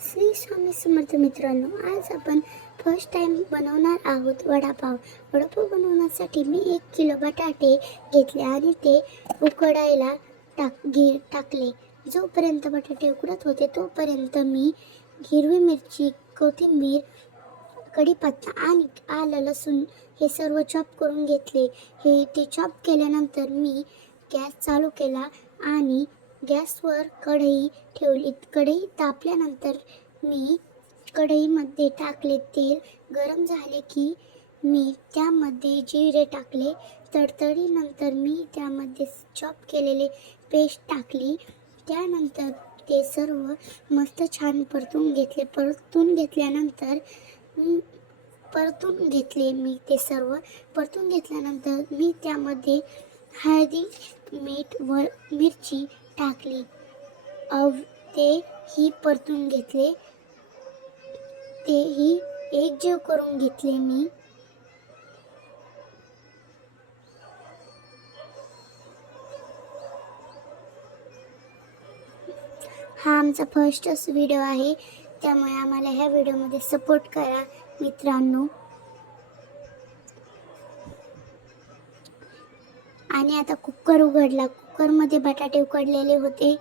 श्री स्वामी समर्थ मित्रांनो, आज आपण फर्स्ट टाइम बनवणार आहोत वडापाव. वडापाव बनवण्यासाठी मी 1 किलो बटाटे घेतले आणि ते उकडायला टाकले. जोपर्यंत बटाटे उकडत होते तोपर्यंत मी हिरवी मिरची, कोथिंबीर, कढीपत्ता आणि आलं लसूण हे सर्व चॉप करून घेतले. ते चॉप केल्यानंतर मी गॅस चालू केला आणि गॅसवर कढई ठेवली. कढई तापल्यानंतर मी कढईमध्ये टाकले तेल. गरम झाले की मी त्यामध्ये जिरे टाकले. तडतडीनंतर मी त्यामध्ये चॉप केलेले पेस्ट टाकली. त्यानंतर ते सर्व मस्त छान परतून घेतले. परतून घेतले मी ते सर्व. परतून घेतल्यानंतर मी त्यामध्ये हळदी, मीठ व मिरची टाकली. तेही परतून घेतले. तेही एकजीव करून घेतले मी. हा आमचा फर्स्टच व्हिडिओ आहे, त्यामुळे आम्हाला ह्या व्हिडिओमध्ये सपोर्ट करा मित्रांनो. आणि आता कुकर उघडला. कुकरमध्ये बटाटे उकडलेले होते.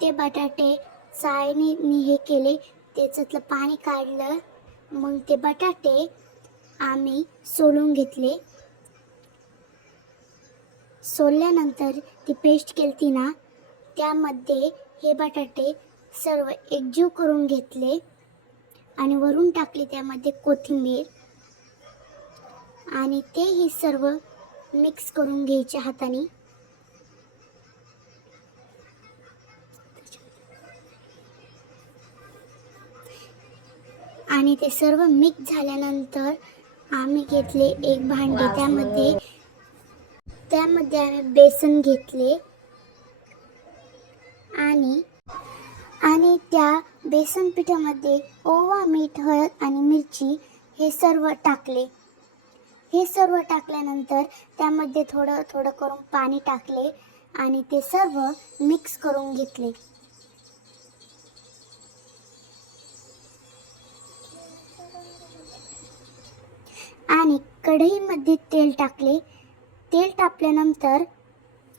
ते बटाटे चाळणी मी हे केले, त्याच्यातलं पाणी काढलं. मग ते बटाटे आम्ही सोलून घेतले. सोलल्यानंतर ती पेस्ट केलती ना, त्यामध्ये हे बटाटे सर्व एकजीव करून घेतले आणि वरून टाकली त्यामध्ये कोथिंबीर आणि तेही सर्व मिक्स करून घ्यायचे हाताने. आणि ते सर्व मिक्स झाल्यानंतर आम्ही घेतले एक भांडे. त्यामध्ये आम्ही बेसन घेतले आणि त्या बेसन पिठामध्ये ओवा, मीठ, हळद आणि मिरची हे सर्व टाकले. हे सर्व टाकल्यानंतर त्यामध्ये थोडं थोडं करून पाणी टाकले आणि ते सर्व मिक्स करून घेतले. आणि कढईमध्ये तेल टाकले. तेल टाकल्यानंतर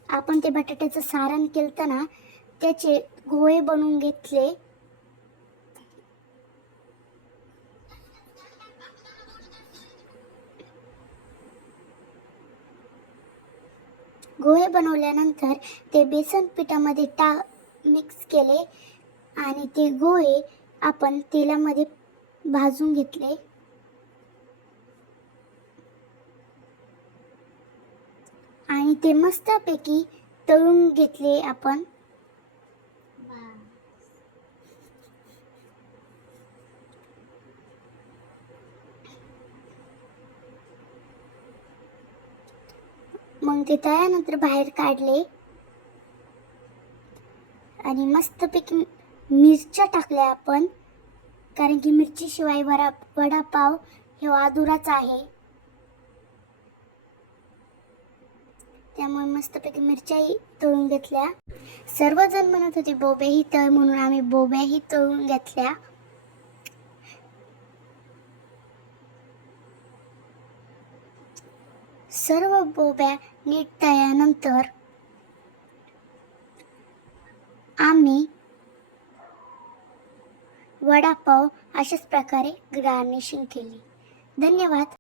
आपण ते बटाट्याचं सारण केलं ना, त्याचे गोळे बनवून घेतले. गोळे बनवल्यानंतर ते बेसन पिठामध्ये मिक्स केले आणि ते गोळे आपण तेलामध्ये भाजून घेतले. आणि ते मस्तपैकी तळून घेतले आपण. मग ते तळल्यानंतर बाहेर काढले आणि मस्तपैकी मिरच्या टाकल्या आपण, कारण की मिरचीशिवाय वडापाव हे अधुराच आहे. त्यामुळे मस्तपैकी मिरच्याही तळून घेतल्या. सर्वजण म्हणत होते बोब्याही तळ, म्हणून आम्ही बोब्याही तळून घेतल्या. सर्व बोब्या नीट तळल्यानंतर आम्ही वडापाव अशाच प्रकारे गार्निशिंग केली. धन्यवाद.